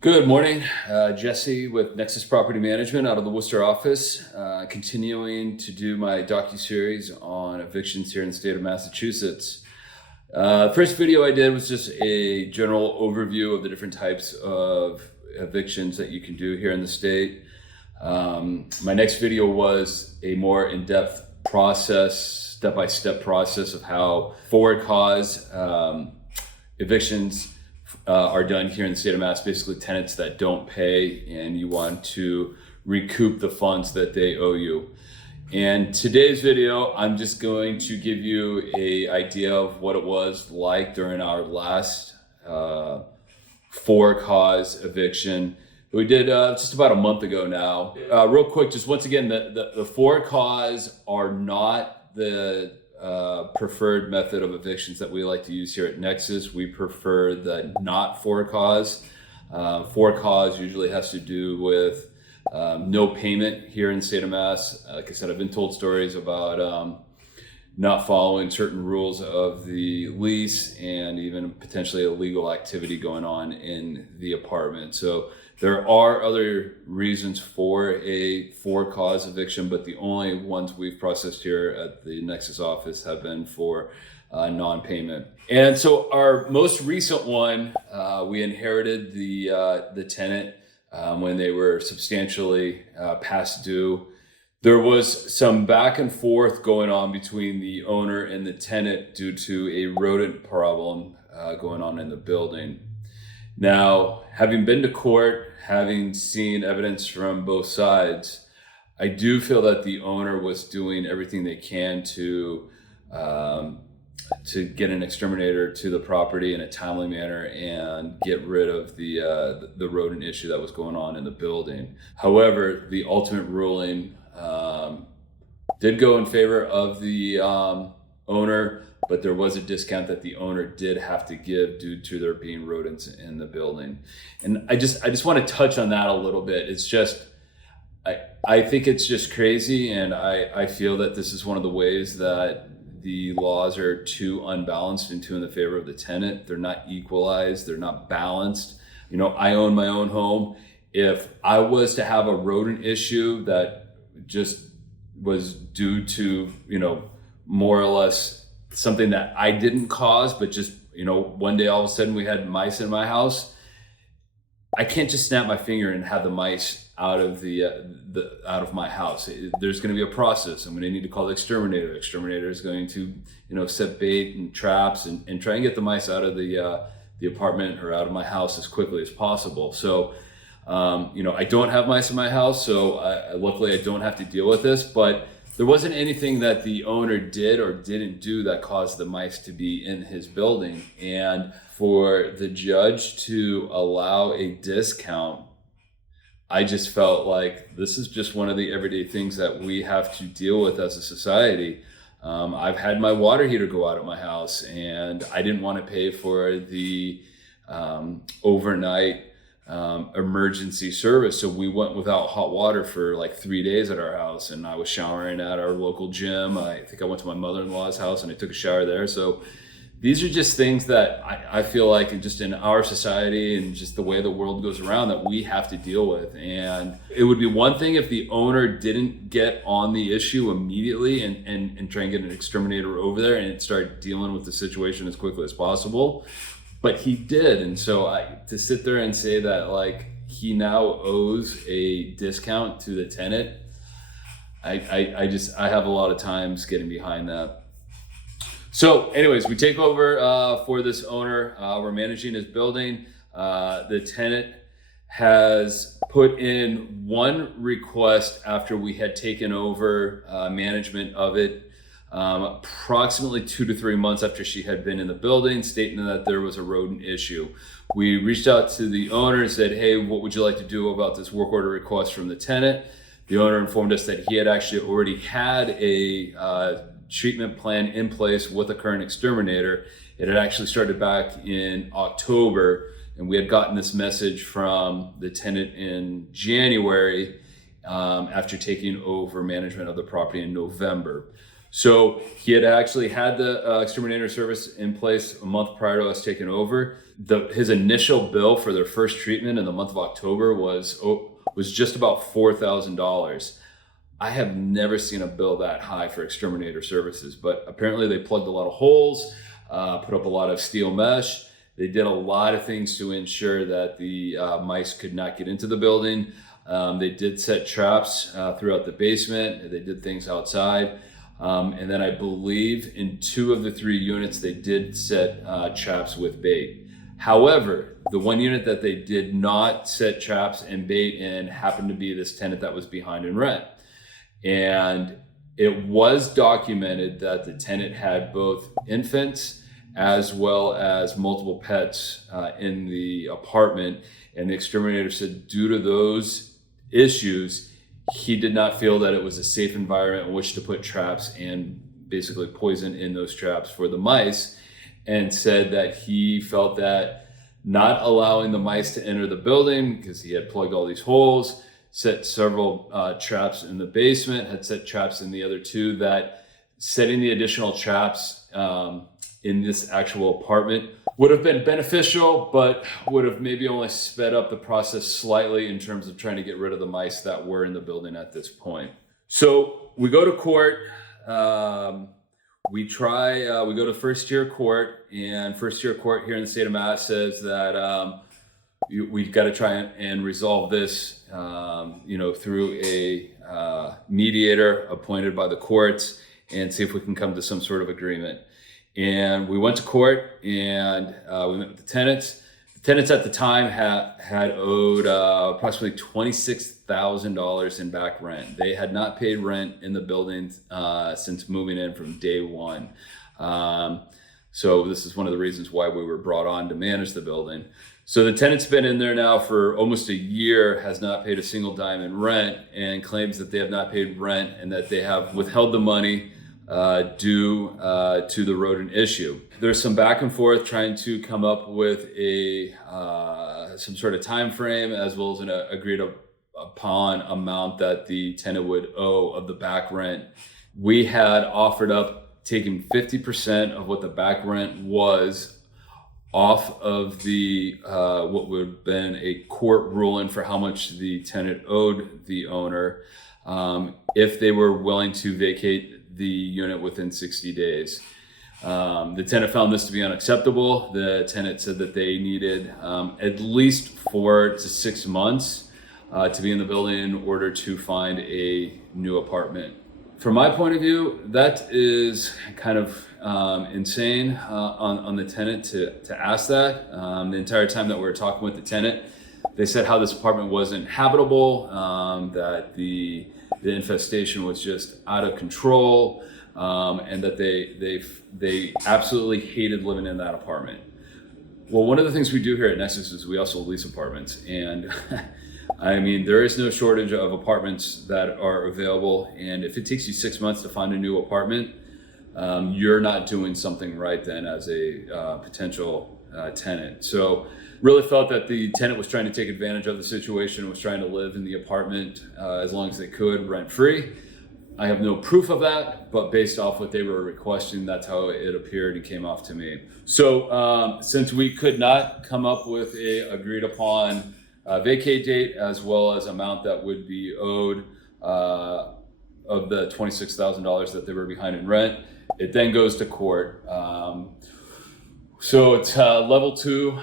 Good morning, Jesse with Nexus Property Management out of the Worcester office, continuing to do my docu-series on evictions here in the state of Massachusetts. First video I did was just a general overview of the different types of evictions that you can do here in the state. My next video was a more in-depth process, step-by-step process of how forward cause evictions are done here in the state of Mass. Basically tenants that don't pay and you want to recoup the funds that they owe you. And today's video, I'm just going to give you an idea of what it was like during our last for cause eviction. We did just about a month ago now. Real quick, just once again, the for cause are not the preferred method of evictions that we like to use here at Nexus. We prefer the not for cause. For cause usually has to do with no payment here in the state of Mass. Like I said, I've been told stories about not following certain rules of the lease and even potentially illegal activity going on in the apartment. So there are other reasons for a for cause eviction, but the only ones we've processed here at the Nexus office have been for non-payment. And so our most recent one, we inherited the tenant when they were substantially past due. There was some back and forth going on between the owner and the tenant due to a rodent problem going on in the building. Now, having been to court, having seen evidence from both sides, I do feel that the owner was doing everything they can to get an exterminator to the property in a timely manner and get rid of the rodent issue that was going on in the building. However, the ultimate ruling did go in favor of the owner, but there was a discount that the owner did have to give due to there being rodents in the building. And I just want to touch on that a little bit. It's just, I think it's just crazy. And I feel that this is one of the ways that the laws are too unbalanced and too in the favor of the tenant. They're not equalized. They're not balanced. You know, I own my own home. If I was to have a rodent issue that just was due to, more or less something that I didn't cause, but just, one day all of a sudden we had mice in my house, I can't just snap my finger and have the mice out of out of my house. There's going to be a process. I'm going to need to call the exterminator. The exterminator is going to, set bait and traps and try and get the mice out of the apartment or out of my house as quickly as possible. So, I don't have mice in my house, so luckily I don't have to deal with this, but there wasn't anything that the owner did or didn't do that caused the mice to be in his building. And for the judge to allow a discount, I just felt like this is just one of the everyday things that we have to deal with as a society. I've had my water heater go out at my house and I didn't want to pay for the overnight emergency service. So we went without hot water for like 3 days at our house, and I was showering at our local gym. I think I went to my mother-in-law's house and I took a shower there. So these are just things that I feel like just in our society and just the way the world goes around that we have to deal with. And it would be one thing if the owner didn't get on the issue immediately and try and get an exterminator over there and start dealing with the situation as quickly as possible. But he did. And so to sit there and say that like he now owes a discount to the tenant, I have a lot of times getting behind that. So anyways, we take over for this owner. We're managing his building. The tenant has put in one request after we had taken over management of it, approximately 2 to 3 months after she had been in the building, stating that there was a rodent issue. We reached out to the owner and said, hey, what would you like to do about this work order request from the tenant? The owner informed us that he had actually already had a treatment plan in place with a current exterminator. It had actually started back in October, and we had gotten this message from the tenant in January after taking over management of the property in November. So he had actually had the exterminator service in place a month prior to us taking over. His initial bill for their first treatment in the month of October was just about $4,000. I have never seen a bill that high for exterminator services, but apparently they plugged a lot of holes, put up a lot of steel mesh. They did a lot of things to ensure that the mice could not get into the building. They did set traps throughout the basement. They did things outside. And then I believe in 2 of the 3 units, they did set traps with bait. However, the one unit that they did not set traps and bait in happened to be this tenant that was behind in rent. And it was documented that the tenant had both infants as well as multiple pets in the apartment. And the exterminator said due to those issues, he did not feel that it was a safe environment in which to put traps and basically poison in those traps for the mice, and said that he felt that not allowing the mice to enter the building, because he had plugged all these holes, set several traps in the basement, had set traps in the other 2, that setting the additional traps in this actual apartment would have been beneficial, but would have maybe only sped up the process slightly in terms of trying to get rid of the mice that were in the building at this point. So we go to court. We go to first tier court, and first tier court here in the state of Mass says that we've got to try and resolve this, through a mediator appointed by the courts, and see if we can come to some sort of agreement. And we went to court, and we met with the tenants. The tenants at the time had owed approximately $26,000 in back rent. They had not paid rent in the building since moving in from day one. So this is one of the reasons why we were brought on to manage the building. So the tenant's been in there now for almost a year, has not paid a single dime in rent, and claims that they have not paid rent and that they have withheld the money due to the rodent issue. There's some back and forth trying to come up with some sort of time frame, as well as an agreed upon amount that the tenant would owe of the back rent. We had offered up taking 50% of what the back rent was off of the what would have been a court ruling for how much the tenant owed the owner, if they were willing to vacate the unit within 60 days. The tenant found this to be unacceptable. The tenant said that they needed at least 4 to 6 months to be in the building in order to find a new apartment. From my point of view, that is kind of insane on the tenant to ask that. The entire time that we were talking with the tenant, they said how this apartment wasn't habitable, that the infestation was just out of control, and that they absolutely hated living in that apartment. Well, one of the things we do here at Nexus is we also lease apartments, and I mean, there is no shortage of apartments that are available, and if it takes you 6 months to find a new apartment, you're not doing something right then as a potential tenant. So really felt that the tenant was trying to take advantage of the situation, was trying to live in the apartment as long as they could, rent free. I have no proof of that, but based off what they were requesting, that's how it appeared and came off to me. So since we could not come up with a agreed upon vacate date, as well as amount that would be owed of the $26,000 that they were behind in rent, it then goes to court. So it's level 2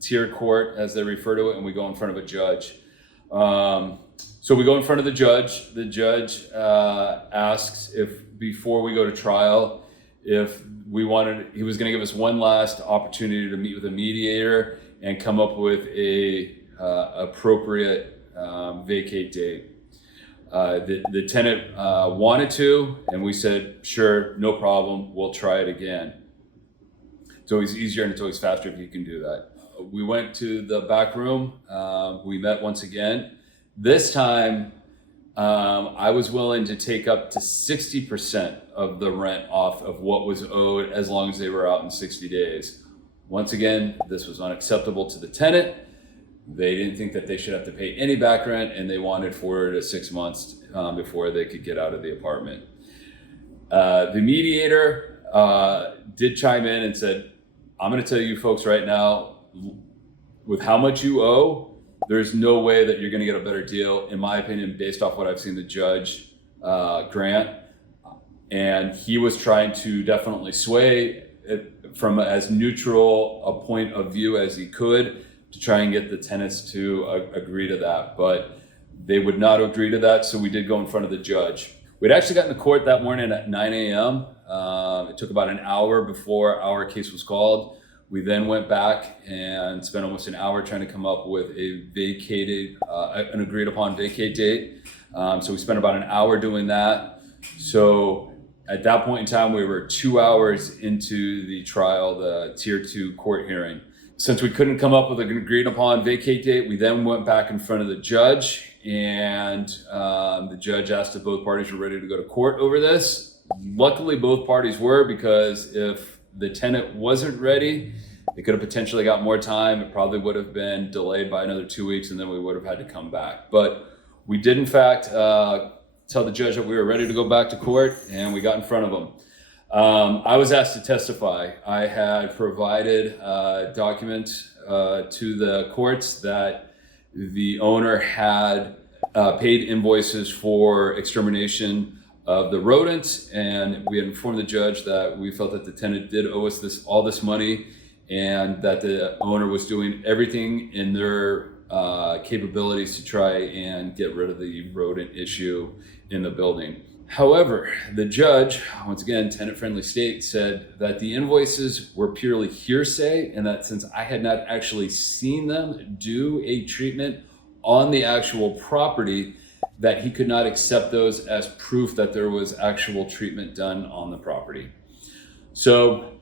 tier court, as they refer to it, and we go in front of a judge. So we go in front of the judge. The judge asks if, before we go to trial, if he was going to give us one last opportunity to meet with a mediator and come up with a appropriate vacate date. The tenant wanted to, and we said, sure, no problem, we'll try it again. It's always easier and it's always faster if you can do that. We went to the back room, we met once again. This time, I was willing to take up to 60% of the rent off of what was owed as long as they were out in 60 days. Once again, this was unacceptable to the tenant. They didn't think that they should have to pay any back rent, and they wanted 4 to 6 months before they could get out of the apartment. The mediator did chime in and said, I'm going to tell you folks right now, with how much you owe, there's no way that you're going to get a better deal, in my opinion, based off what I've seen the judge grant. And he was trying to definitely sway it from as neutral a point of view as he could to try and get the tenants to agree to that. But they would not agree to that, so we did go in front of the judge. We'd actually gotten to court that morning at 9 a.m. It took about an hour before our case was called. We then went back and spent almost an hour trying to come up with an agreed upon vacate date. So we spent about an hour doing that. So at that point in time, we were 2 hours into the trial, the tier 2 court hearing. Since we couldn't come up with an agreed upon vacate date, we then went back in front of the judge, and the judge asked if both parties were ready to go to court over this. Luckily, both parties were, because if the tenant wasn't ready, they could have potentially got more time. It probably would have been delayed by another 2 weeks, and then we would have had to come back. But we did, in fact, tell the judge that we were ready to go back to court, and we got in front of him. I was asked to testify. I had provided documents to the courts that the owner had paid invoices for extermination of the rodents, and we had informed the judge that we felt that the tenant did owe us all this money, and that the owner was doing everything in their capabilities to try and get rid of the rodent issue in the building. However, the judge, once again, tenant-friendly state, said that the invoices were purely hearsay, and that since I had not actually seen them do a treatment on the actual property, that he could not accept those as proof that there was actual treatment done on the property. So,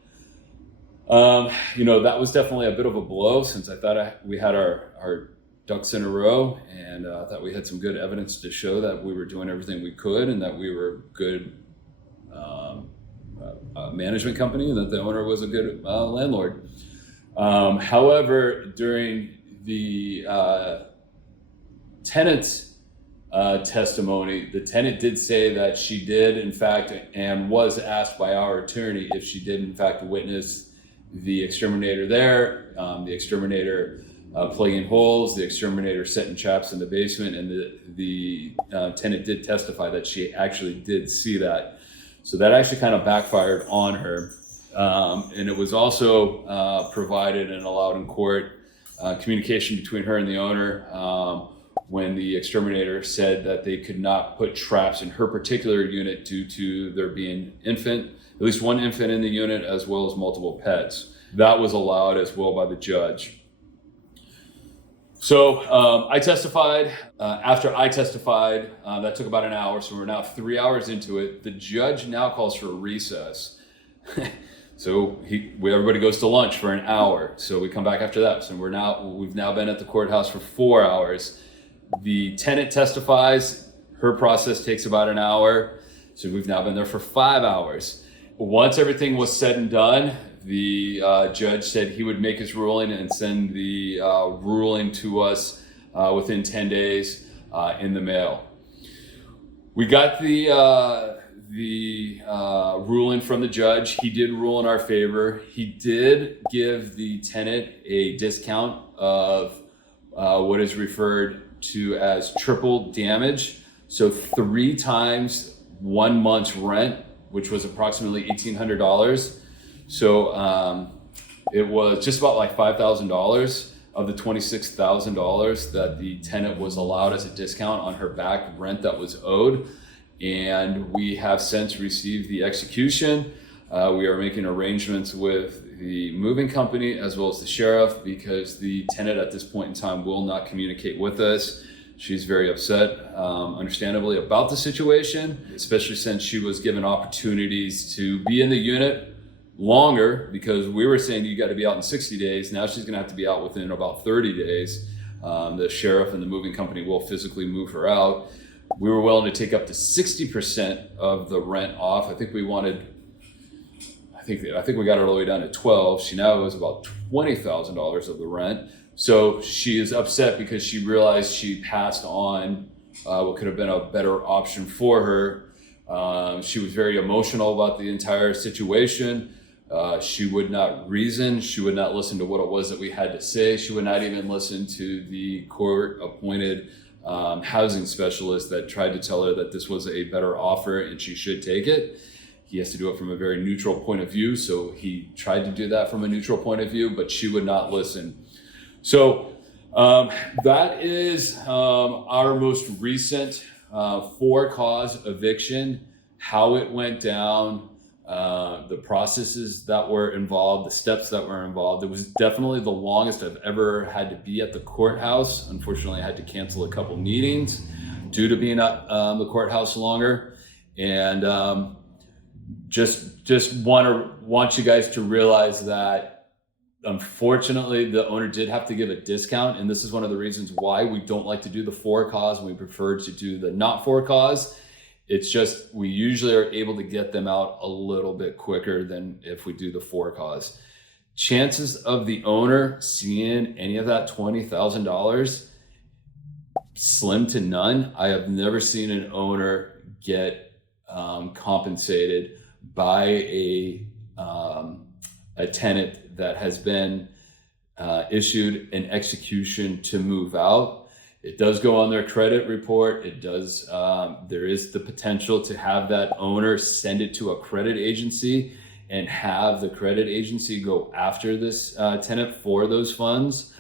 that was definitely a bit of a blow, since I thought we had our ducks in a row, and I thought we had some good evidence to show that we were doing everything we could, and that we were good management company, and that the owner was a good landlord. However, during the tenant's testimony, the tenant did say that she did, in fact, and was asked by our attorney if she did, in fact, witness the exterminator there, the exterminator plugging holes, the exterminator setting traps in the basement, and the tenant did testify that she actually did see that. So that actually kind of backfired on her. And it was also provided and allowed in court communication between her and the owner when the exterminator said that they could not put traps in her particular unit due to there being at least one infant in the unit, as well as multiple pets. That was allowed as well by the judge. So I testified. After I testified, that took about an hour, so we're now 3 hours into it. The judge now calls for a recess. So everybody goes to lunch for an hour. So we come back after that. So we've now been at the courthouse for 4 hours. The tenant testifies. Her process takes about an hour. So we've now been there for 5 hours. Once everything was said and done, the judge said he would make his ruling and send the ruling to us within 10 days in the mail. We got the ruling from the judge. He did rule in our favor. He did give the tenant a discount of what is referred to as triple damage. So 3 times 1 month's rent, which was approximately $1,800. So it was just about like $5,000 of the $26,000 that the tenant was allowed as a discount on her back rent that was owed. And we have since received the execution. We are making arrangements with the moving company as well as the sheriff, because the tenant at this point in time will not communicate with us. She's very upset, understandably, about the situation, especially since she was given opportunities to be in the unit longer, because we were saying you got to be out in 60 days. Now she's going to have to be out within about 30 days. The sheriff and the moving company will physically move her out. We were willing to take up to 60% of the rent off. I think we got her all the way down to 12. She now owes about $20,000 of the rent. So she is upset because she realized she passed on what could have been a better option for her. She was very emotional about the entire situation. She would not reason. She would not listen to what it was that we had to say. She would not even listen to the court-appointed housing specialist that tried to tell her that this was a better offer and she should take it. He has to do it from a very neutral point of view, so he tried to do that from a neutral point of view, but she would not listen. So that is our most recent for-cause eviction, how it went down, the processes that were involved, the steps that were involved. It was definitely the longest I've ever had to be at the courthouse. Unfortunately, I had to cancel a couple meetings due to being at the courthouse longer. And just want you guys to realize that unfortunately, the owner did have to give a discount, and this is one of the reasons why we don't like to do the for cause and we prefer to do the not for cause. It's just we usually are able to get them out a little bit quicker than if we do the for cause. Chances of the owner seeing any of that $20,000, slim to none. I have never seen an owner get compensated by a tenant that has been issued an execution to move out. It does go on their credit report. It does. There is the potential to have that owner send it to a credit agency and have the credit agency go after this tenant for those funds.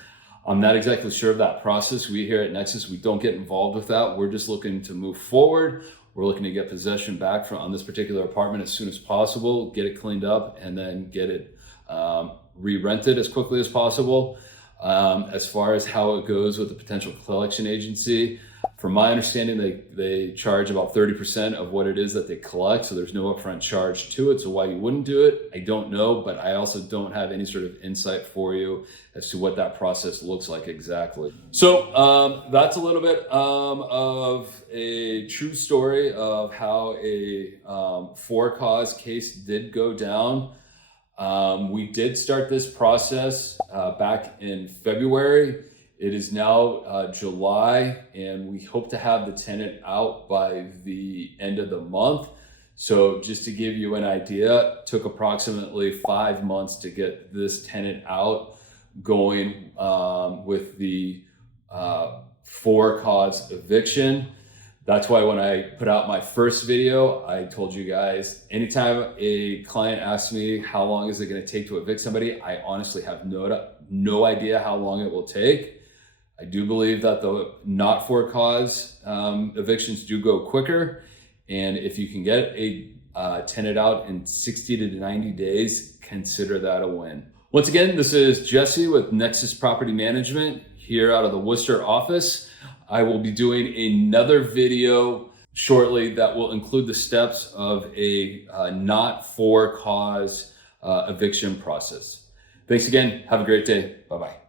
I'm not exactly sure of that process. We here at Nexus, we don't get involved with that. We're just looking to move forward. We're looking to get possession back on this particular apartment as soon as possible, get it cleaned up, and then get it re-rented as quickly as possible. As far as how it goes with the potential collection agency, from my understanding, they charge about 30% of what it is that they collect, so there's no upfront charge to it. So why you wouldn't do it, I don't know, but I also don't have any sort of insight for you as to what that process looks like exactly. So that's a little bit of a true story of how a for cause case did go down. We did start this process back in February. It is now July, and we hope to have the tenant out by the end of the month. So just to give you an idea, it took approximately 5 months to get this tenant out going with the for cause eviction. That's why when I put out my first video, I told you guys, anytime a client asks me how long is it going to take to evict somebody, I honestly have no idea how long it will take. I do believe that the not for cause evictions do go quicker. And if you can get a tenant out in 60 to 90 days, consider that a win. Once again, this is Jesse with Nexus Property Management here out of the Worcester office. I will be doing another video shortly that will include the steps of a not for cause eviction process. Thanks again. Have a great day. Bye-bye.